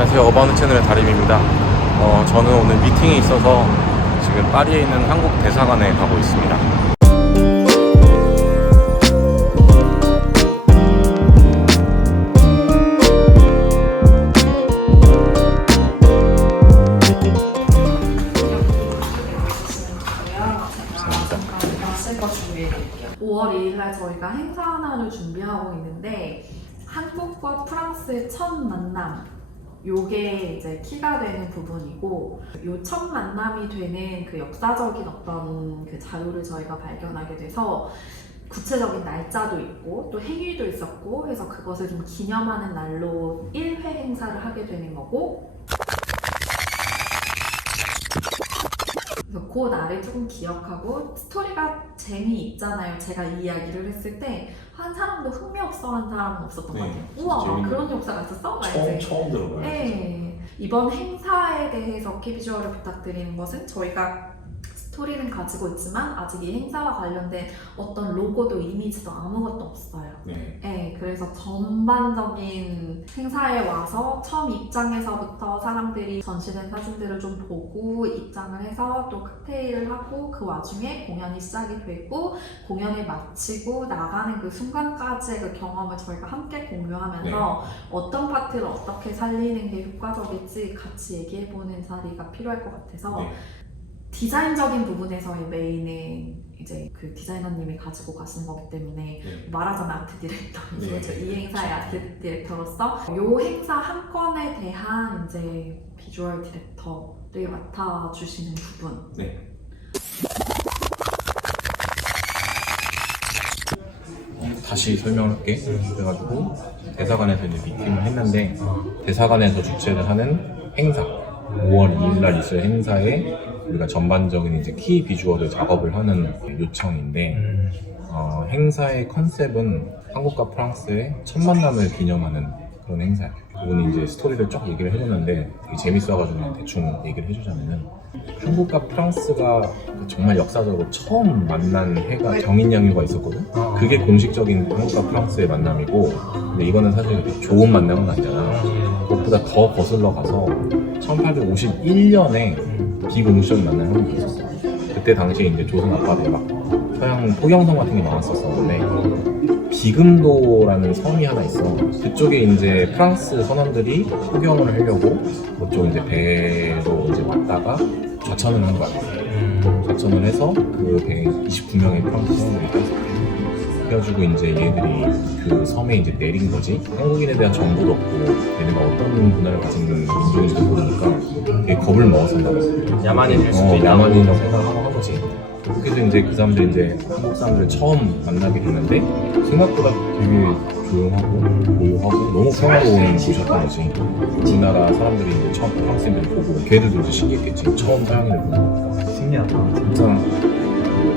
안녕하세요. 어바웃 채널의 다림입니다. 저는 오늘 미팅이 있어서 지금 파리에 있는 한국 대사관에 가고 있습니다. 마실 거 준비해드릴게요. 5월 2일날 저희가 행사 하나를 준비하고 있는데 한국과 프랑스의 첫 만남, 요게 이제 키가 되는 부분이고, 요 첫 만남이 되는 그 역사적인 어떤 그 자료를 저희가 발견하게 돼서 구체적인 날짜도 있고 또 행위도 있었고 해서 그것을 좀 기념하는 날로 1회 행사를 하게 되는 거고, 그래서 그 날을 조금 기억하고, 스토리가 재미있잖아요. 제가 이 이야기를 했을 때 한 사람도 흥미없어 한 사람은 없었던 것 같아요. 우와, 재밌는... 그런 역사가 있었어? 처음 들어봐요. 네. 이번 행사에 대해서 키비주얼을 부탁드리는 것은, 저희가 스토리는 가지고 있지만 아직 이 행사와 관련된 어떤 로고도 이미지도 아무것도 없어요. 네, 그래서 전반적인 행사에 와서 처음 입장에서부터 사람들이 전시된 사진들을 좀 보고 입장을 해서 또 칵테일을 하고, 그 와중에 공연이 시작이 되고 공연을 마치고 나가는 그 순간까지의 그 경험을 저희가 함께 공유하면서 어떤 파트를 어떻게 살리는 게 효과적일지 같이 얘기해보는 자리가 필요할 것 같아서 디자인적인 부분에서의 메인은 이제 그 디자이너님이 가지고 가시는 거기 때문에 말하자면 아트 디렉터이죠. 이 행사의 아트 디렉터로서 이 행사 한 건에 대한 이제 비주얼 디렉터를 맡아주시는 부분. 다시 설명할게. 그래가지고 대사관에서 이제 미팅을 했는데, 대사관에서 주최를 하는 행사, 5월 2일날 있을 행사에 우리가 전반적인 이제 키 비주얼을 작업을 하는 요청인데, 행사의 컨셉은 한국과 프랑스의 첫 만남을 기념하는 그런 행사예요. 그분이 이제 스토리를 쫙 얘기를 해줬는데 되게 재밌어가지고 그냥 대충 얘기를 해주자면은, 한국과 프랑스가 정말 역사적으로 처음 만난 해가 경인양요가 있었거든? 그게 공식적인 한국과 프랑스의 만남이고, 근데 이거는 사실 그렇게 좋은 만남은 아니잖아. 그것보다 더 거슬러 가서 1851년에 비공식적인 만남이 한국에 있었어. 그때 당시에 이제 조선 앞바다에 막 서양 포경성 같은 게 나왔었었는데, 비금도라는 섬이 하나 있어. 그쪽에 이제 프랑스 선원들이 포경을 하려고 그쪽 이제 배로 이제 왔다가 좌천을 한 거야. 좌천을 해서 그 배에 29명의 프랑스 선원들이 있었대. 그래가지고 이제 얘들이 그 섬에 이제 내린 거지. 한국인에 대한 정보도 없고 얘네가 어떤 문화를 가진 민족인지도 모르니까 되게 겁을 먹었었나 봐. 야만인일 수도 있다. 야만인이라고 생각하고 한 거지. 그렇게 해서 이제 그 사람들이 이제 한국 사람들을 처음 만나게 됐는데, 생각보다 되게 조용하고 고요하고 너무 평화로운 곳이었던 거지. 우리나라 사람들이 이제 처음 프랑스인들 보고 걔들도 이제 신기했겠지. 처음 서양인을 보고. 신기하다. 진짜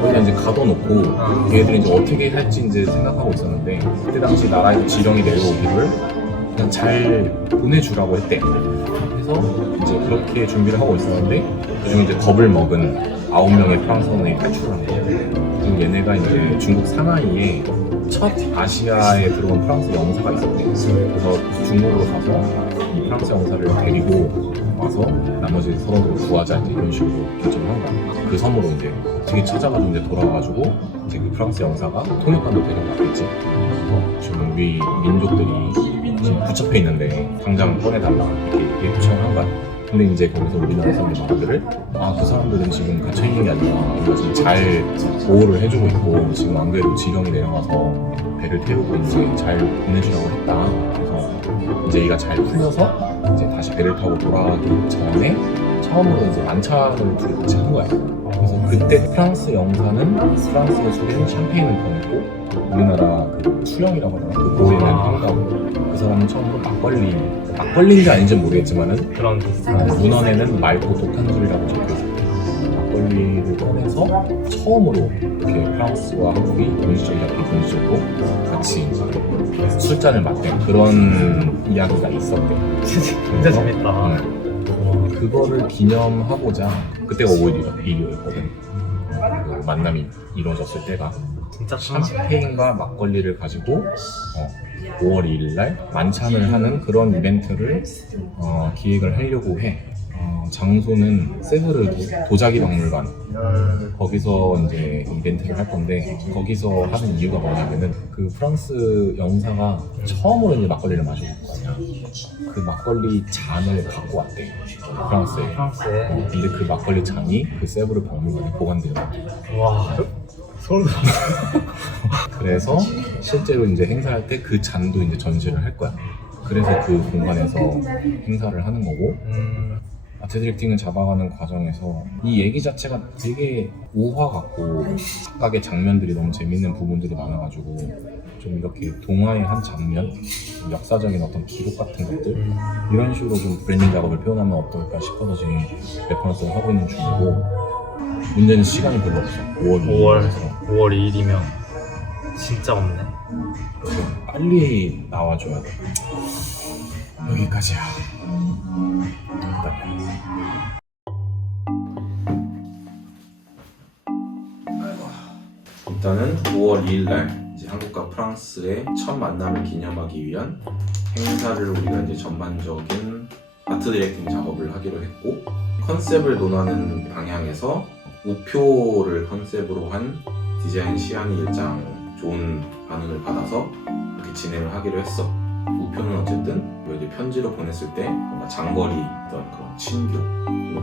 거기다 이제 가둬놓고 걔들이 이제 어떻게 할지 이제 생각하고 있었는데, 그때 당시 나라에서 지령이 내려오기를 그냥 잘 보내주라고 했대. 그래서 이제 그렇게 준비를 하고 있었는데, 그중에 이제 겁을 먹은 9명의 프랑스 선원이 탈출한 거예요. 그리고 얘네가 이제 중국 상하이에 첫 아시아에 들어온 프랑스 영사가 있었대. 그래서 중국으로 가서 이 프랑스 영사를 데리고 와서 나머지 선원들을 구하자, 이제 이런 식으로 결정을 한 거야. 그 섬으로 이제 어떻게 찾아가지고 이제 돌아와가지고 이제 그 프랑스 영사가 통역관도 데려갔겠지. 그래서 지금 우리 민족들이 지금 붙잡혀 있는데 당장 꺼내달라 이렇게 요청을 한 거야. 근데 이제 거기서 우리나라 사람들 말들을, 그 사람들은 지금 갇혀있는 게 아니라 우리가 지금 잘 보호를 해주고 있고, 지금 안 그래도 지령이 내려가서 배를 태우고 이제 잘 보내주라고 했다. 그래서 이제 얘가 잘 풀려서 이제 다시 배를 타고 돌아가기 전에 처음으로 이제 만찬을 둘이 같이 한 거야. 그래서 그때 프랑스 영사는 프랑스에 속인 샴페인을 보냈고, 우리나라 그 수령이라고 하잖아. 그 보이는 한가고, 그 사람은 처음으로 막걸리인지 아닌지 모르겠지만은 그런 문헌에는 맑고 독한 술이라고 적혀있었대. 막걸리를 꺼내서 처음으로 이렇게 프랑스와 한국이 공식적이자 비공식적으로 같이 이제 술잔을 맞댄 그런 이야기가 있었대. 진짜 재밌다. 그거를 기념하고자, 그때가 5월 1일이었거든. 그 만남이 이루어졌을 때가 진짜 샴페인과 막걸리를 가지고 5월 2일 날 만찬을 하는 그런 이벤트를 기획을 하려고 해. 장소는 세브르 도자기 박물관, 거기서 이제 이벤트를 할 건데, 거기서 하는 이유가 뭐냐면은 그 프랑스 영사가 처음으로 이제 막걸리를 마셔볼 거야. 그 막걸리 잔을 갖고 왔대, 프랑스에. 근데 그 막걸리 잔이 그 세브르 박물관에 보관되어 있대. 와, 소름 돋았어. 그래서 실제로 이제 행사할 때 그 잔도 이제 전시를 할 거야. 그래서 그 공간에서 행사를 하는 거고, 아트 디렉팅을 잡아가는 과정에서 이 얘기 자체가 되게 우화 같고 각각의 장면들이 너무 재밌는 부분들이 많아가지고 좀 이렇게 동화의 한 장면, 좀 역사적인 어떤 기록 같은 것들 이런 식으로 좀 브랜딩 작업을 표현하면 어떨까 싶어서 지금 레퍼런스를 하고 있는 중이고, 문제는 시간이 별로 없어. 5월 2일이면 진짜 없네. 그래서 빨리 나와줘야 돼. 여기까지야. 일단은 5월 2일 날 이제 한국과 프랑스의 첫 만남을 기념하기 위한 행사를 우리가 이제 전반적인 아트 디렉팅 작업을 하기로 했고, 컨셉을 논하는 방향에서 우표를 컨셉으로 한 디자인 시안이 일장 좋은 반응을 받아서 그렇게 진행을 하기로 했어. 우표는 어쨌든 이제 편지로 보냈을 때 뭔가 장거리 어떤 그런 친교,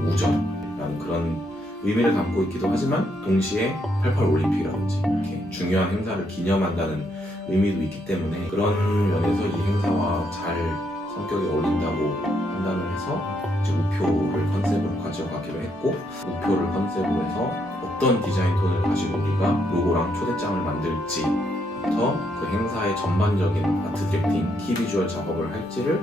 우정이라는 그런 의미를 담고 있기도 하지만 동시에 88 올림픽이라든지 이렇게 중요한 행사를 기념한다는 의미도 있기 때문에 그런 면에서 이 행사와 잘 성격이 어울린다고 판단을 해서 이제 우표를 컨셉으로 가져가기로 했고, 우표를 컨셉으로 해서 어떤 디자인 톤을 가지고 우리가 로고랑 초대장을 만들지부터 그 행사의 전반적인 아트 디렉팅, 키 비주얼 작업을 할지를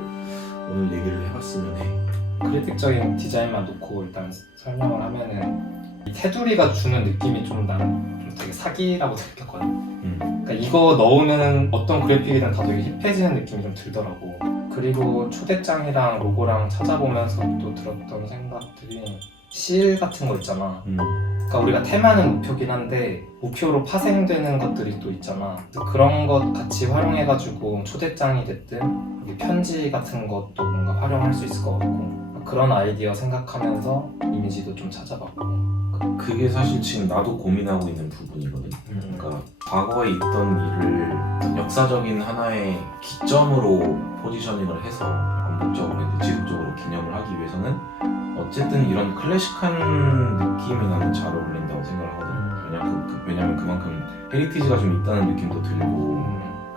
오늘 얘기를 해봤으면 해. 크리틱적인 디자인만 놓고 일단 설명을 하면은 이 테두리가 주는 느낌이 좀 나는 좀 되게 사기라고 느꼈거든. 그러니까 이거 넣으면 어떤 그래픽이든 다 되게 힙해지는 느낌이 좀 들더라고. 그리고 초대장이랑 로고랑 찾아보면서 또 들었던 생각들이 실 같은 거 있잖아. 그러니까 우리가 테마는 우표긴 한데 우표로 파생되는 것들이 또 있잖아. 그런 것 같이 활용해가지고 초대장이 됐든 이게 편지 같은 것도 뭔가 활용할 수 있을 것 같고, 그런 아이디어 생각하면서 이미지도 좀 찾아봤고. 그게 사실 지금 나도 고민하고 있는 부분이거든. 그러니까 과거에 있던 일을 역사적인 하나의 기점으로 포지셔닝을 해서 반복적으로 이제 지속적으로 기념을 하기 위해서는 어쨌든 이런 클래식한 느낌이 나는 잘 어울린다고 생각을 하거든. 왜냐면 그만큼 헤리티지가 좀 있다는 느낌도 들고,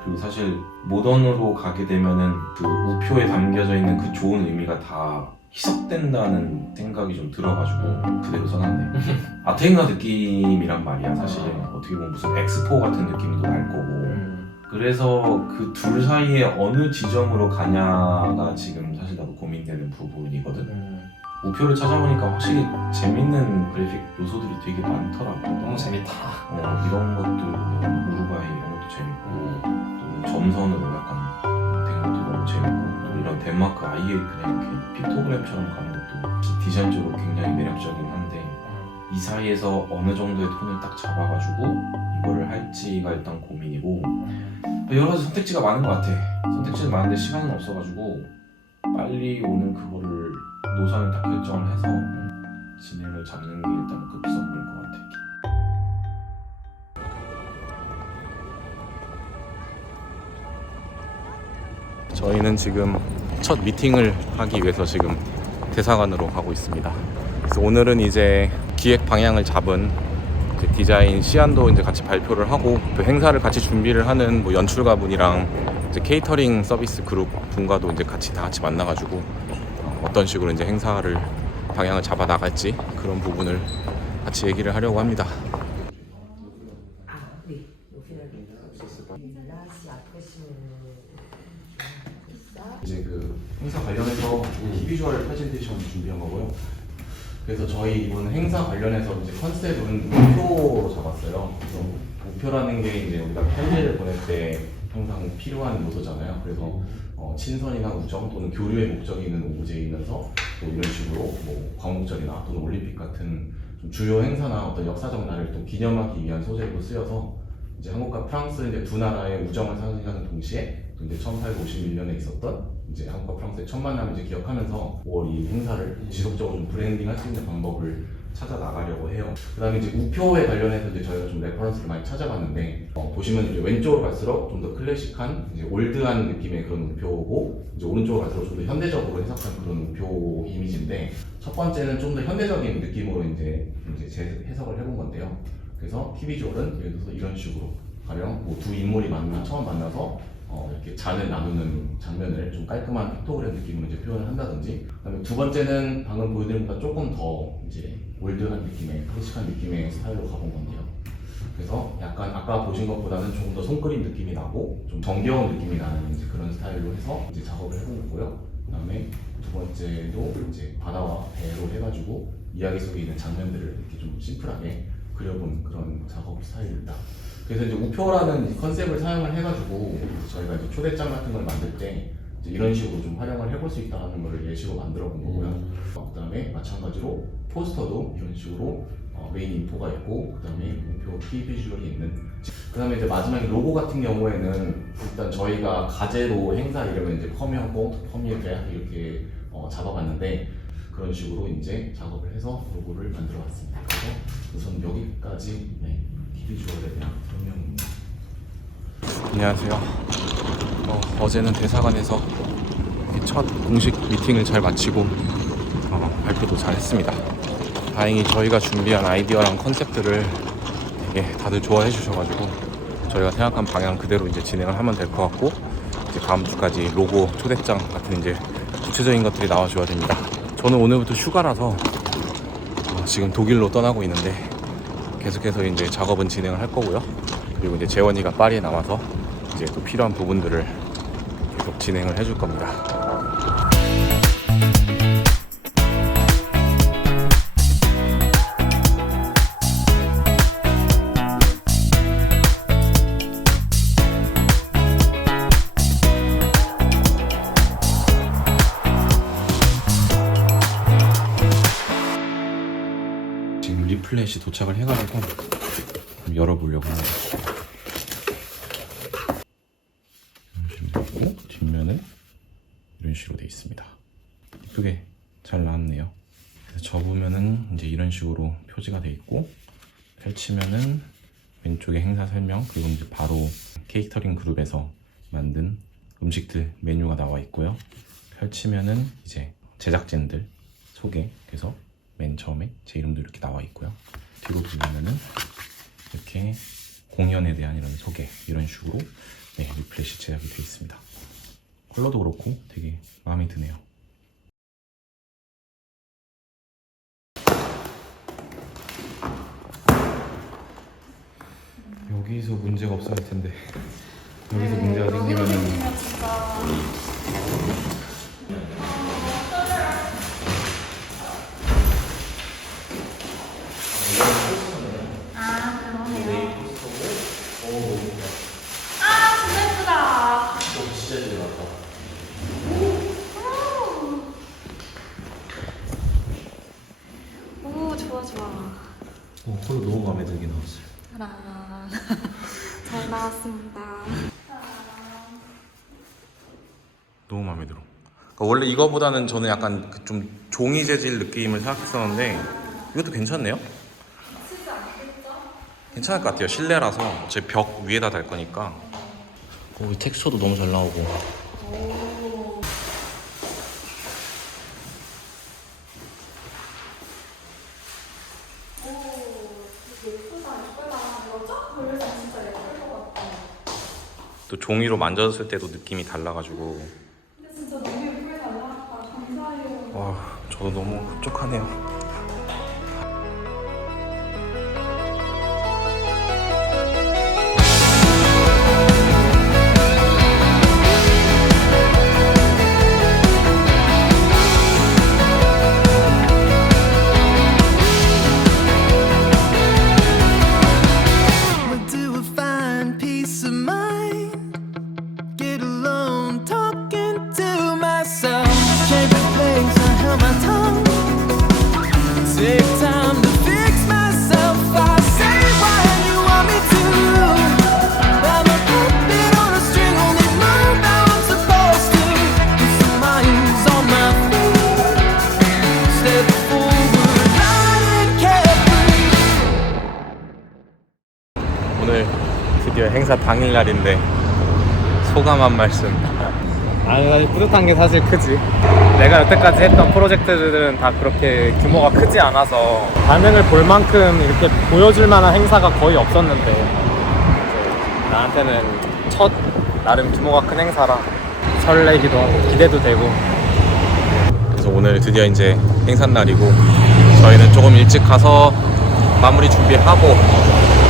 그리고 사실 모던으로 가게 되면은 그 우표에 담겨져 있는 그 좋은 의미가 다 희석된다는 생각이 좀 들어가지고 그대로 써놨네. 아테네나 느낌이란 말이야. 사실 어떻게 보면 무슨 엑스포 같은 느낌도 날 거고, 그래서 그 둘 사이에 어느 지점으로 가냐가 지금 사실 나도 고민되는 부분이거든. 우표를 찾아보니까 확실히 재밌는 그래픽 요소들이 되게 많더라고. 너무 재밌다. 이런 것도 우루과이 이런 것도 재밌고, 또 점선으로 약간 된 것도 너무 재밌고, 또 이런 덴마크 아예 그냥 이렇게 픽토그램처럼 가는 것도 디자인적으로 굉장히 매력적이긴 한데, 이 사이에서 어느 정도의 톤을 딱 잡아가지고 이거를 할지가 일단 고민이고, 여러 가지 선택지가 많은 것 같아. 선택지는 많은데 시간은 없어가지고 빨리 오는 그거를 노선을 딱 결정을 해서 진행을 잡는 게 일단 급선무일 것 같아. 저희는 지금 첫 미팅을 하기 위해서 지금 대사관으로 가고 있습니다. 그래서 오늘은 이제 기획 방향을 잡은 그 디자인 시안도 이제 같이 발표를 하고, 또 행사를 같이 준비를 하는 뭐 연출가분이랑 이제 케이터링 서비스 그룹 분과도 이제 다 같이 만나가지고 어떤 식으로 이제 행사를 방향을 잡아 나갈지 그런 부분을 같이 얘기를 하려고 합니다. 이제 그 행사 관련해서 키비주얼 프레젠테이션 준비한 거고요. 그래서 저희 이번 행사 관련해서 이제 컨셉은 우표로 잡았어요. 그래서 우표라는 게 이제 우리가 편지를 보낼 때 항상 필요한 요소잖아요. 그래서 친선이나 우정 또는 교류의 목적이 있는 오브제이면서 또 이런 식으로 뭐 광복절이나 또는 올림픽 같은 좀 주요 행사나 어떤 역사적 날을 또 기념하기 위한 소재로 쓰여서 이제 한국과 프랑스 이제 두 나라의 우정을 상징하는 동시에 또 이제 1851년에 있었던 이제 한국과 프랑스의 첫 만남을 이제 기억하면서 5월 2일 행사를 지속적으로 좀 브랜딩할 수 있는 방법을 찾아 나가려고 해요. 그다음에 이제 우표에 관련해서 이제 저희가 좀 레퍼런스를 많이 찾아봤는데 보시면 이제 왼쪽으로 갈수록 좀 더 클래식한 이제 올드한 느낌의 그런 우표고 이제 오른쪽으로 갈수록 좀 더 현대적으로 해석한 그런 우표 이미지인데 첫 번째는 좀 더 현대적인 느낌으로 이제 재해석을 해본 건데요. 그래서 키비주얼은 예를 들어서 이런 식으로 가령 뭐 두 인물이 처음 만나서 이렇게 잔을 나누는 장면을 좀 깔끔한 픽토그램 느낌으로 이제 표현을 한다든지, 그다음에 두 번째는 방금 보여드린 것보다 조금 더 이제 올드한 느낌의 클래식한 느낌의 스타일로 가본 건데요. 그래서 약간 아까 보신 것보다는 조금 더 손그림 느낌이 나고 좀 정겨운 느낌이 나는 이제 그런 스타일로 해서 이제 작업을 해본 거고요. 그다음에 두 번째도 이제 바다와 배로 해가지고 이야기 속에 있는 장면들을 이렇게 좀 심플하게 그려본 그런 작업 스타일입니다. 그래서 이제 우표라는 컨셉을 사용을 해가지고 저희가 이제 초대장 같은 걸 만들 때 이제 이런 식으로 좀 활용을 해볼 수 있다는 걸 예시로 만들어 본 거고요. 그다음에 마찬가지로 포스터도 이런 식으로 메인 인포가 있고, 그다음에 우표 키 비주얼이 있는. 그다음에 이제 마지막에 로고 같은 경우에는 일단 저희가 가제로 행사 이름을 이제 커미어고 커미어배 이렇게 잡아봤는데, 그런 식으로 이제 작업을 해서 로고를 만들어봤습니다. 그래서 우선 여기까지 비주얼에 대한 설명입니다. 안녕하세요. 어제는 대사관에서 첫 공식 미팅을 잘 마치고 발표도 잘 했습니다. 다행히 저희가 준비한 아이디어랑 컨셉들을 되게 다들 좋아해 주셔가지고 저희가 생각한 방향 그대로 이제 진행을 하면 될 것 같고, 이제 다음 주까지 로고, 초대장 같은 이제 구체적인 것들이 나와줘야 됩니다. 저는 오늘부터 휴가라서 지금 독일로 떠나고 있는데 계속해서 이제 작업은 진행을 할 거고요. 그리고 이제 재원이가 파리에 남아서 이제 또 필요한 부분들을 계속 진행을 해줄 겁니다. 지금 리플렛이 도착을 해가지고 열어보려고 합니다. 이런 식으로 있고, 뒷면은 이런 식으로 되어 있습니다. 예쁘게 잘 나왔네요. 그래서 접으면은 이제 이런 식으로 표지가 되어 있고, 펼치면은 왼쪽에 행사 설명, 그리고 이제 바로 케이터링 그룹에서 만든 음식들 메뉴가 나와 있고요. 펼치면은 이제 제작진들 소개, 그래서 맨 처음에 제 이름도 이렇게 나와 있고요. 뒤로 보면은 이렇게 공연에 대한 이런 소개, 이런 식으로 리플렛이 제작이 되어 있습니다. 컬러도 그렇고 되게 마음에 드네요. 여기서 문제가 없어야 할 텐데 여기서 문제가 생기면은 컬러 너무 마음에 들게 나왔어요. 잘 나왔습니다. 너무 마음에 들어. 그러니까 원래 이거보다는 저는 약간 좀 종이 재질 느낌을 생각했었는데 이것도 괜찮네요. 괜찮을 것 같아요. 실내라서 제 벽 위에다 달 거니까. 텍스처도 너무 잘 나오고. 또 종이로 만졌을 때도 느낌이 달라가지고. 근데 진짜 너무 예쁘게 잘 나왔다. 감사해요. 와, 저도 너무 흡족하네요. Can't replace, I held my tongue. 행사 당일날인데 소감 한 말씀. 아니 뿌듯한 게 사실 크지. 내가 여태까지 했던 프로젝트들은 다 그렇게 규모가 크지 않아서 반응을 볼 만큼 이렇게 보여줄 만한 행사가 거의 없었는데 이제 나한테는 첫 나름 규모가 큰 행사라 설레기도 하고 기대도 되고. 그래서 오늘 드디어 이제 행사 날이고 저희는 조금 일찍 가서 마무리 준비하고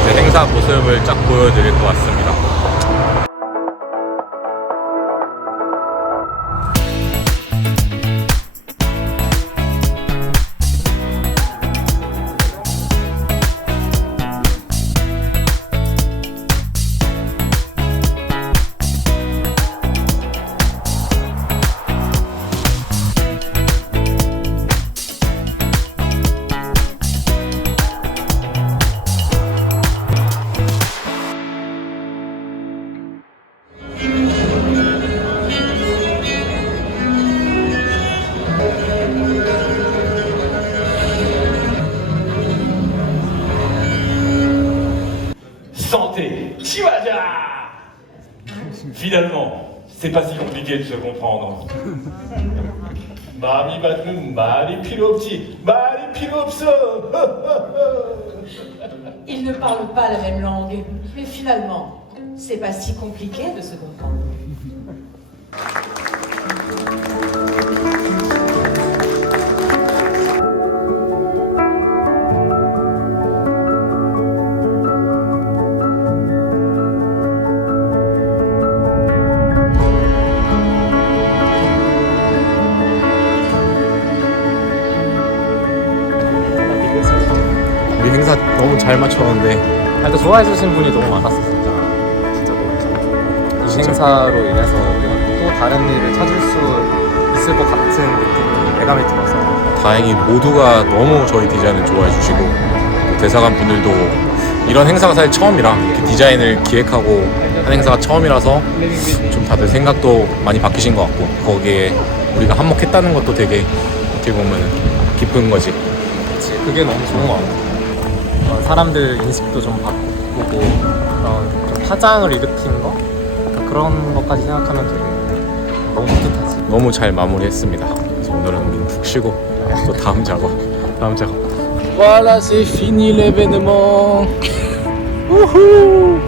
이제 행사 모습을 쫙 보여드릴 것 같습니다. Santé, Chihuahua. Finalement, c'est pas si compliqué de se comprendre. 마음이 받는 말이 필요 없지, 말이 필요 없어. Ils ne parlent pas la même langue, mais finalement, c'est pas si compliqué de se comprendre. 우리 행사 너무 잘 맞췄는데 또 좋아해 주신 분이 너무 많았어 진짜. 진짜 너무 좋았어. 이 행사로 인해서 우리가 또 다른 일을 찾을 수 있을 것 같은 느낌이 예감이 들어서 다행히 모두가 너무 저희 디자인을 좋아해 주시고 또 대사관 분들도 이런 행사가 사실 처음이라 이렇게 디자인을 기획하고 한 행사가 처음이라서 좀 다들 생각도 많이 바뀌신 것 같고 거기에 우리가 한몫했다는 것도 되게 어떻게 보면 기쁜 거지. 그치, 그게 너무 좋은 것 같아. 사람들 인식도 좀 바꾸고 좀 파장을 일으킨 거? 그런 것까지 생각하면 되게 너무 뿌듯하지. 너무 잘 마무리했습니다. 그래서 오늘은 우리는 푹 쉬고 또 다음 작업. Voilà, c'est fini l'événement. Wouhou.